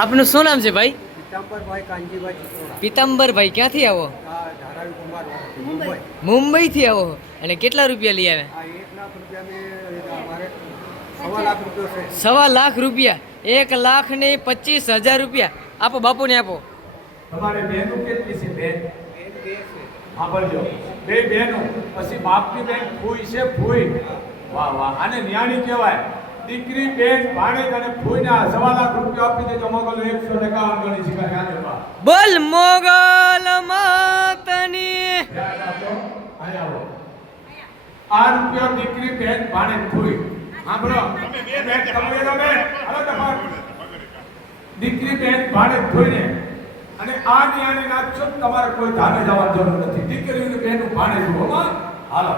આપનું શું નામ છે ભાઈ? પિતાંબરભાઈ કાનજીભાઈ પિતાંબરભાઈ ક્યાંથી આવો? મુંબઈ. મુંબઈથી આવો. અને કેટલા રૂપિયા લઈ આવે આ એક લાખ રૂપિયા મેં અમારે સવા લાખ રૂપિયો છે. સવા લાખ રૂપિયા. એક લાખ ને પચીસ હજાર રૂપિયા. આપો બાપુને આપો. તમારે બહેનો કેટલી છે બેન? બે છે. સાંભળજો. બે બહેનો પછી બાપની બેન ફૂઈ છે ફૂઈ. વાહ વાહ. આને ન્યાણી કહેવાય. દીકરી બેન ભાણેજ અને ફૂઈના સવા લાખ રૂપિયા આપી દેજો. મોગલ એકસો એકાવન ગણી શીખા બોલ મોગલ માતની. આ રૂપિયા દીકરી બેન ભાણેજ ફૂઈ. સાંભળો. દીકરી બેન ભાણેજ ફૂઈને. અને આ ન્યાણી નાખશો તમારે કોઈ ધામે જવાની જરૂર નથી. દીકરીનું બેનું ભાણેજ જુઓ હો હાલો.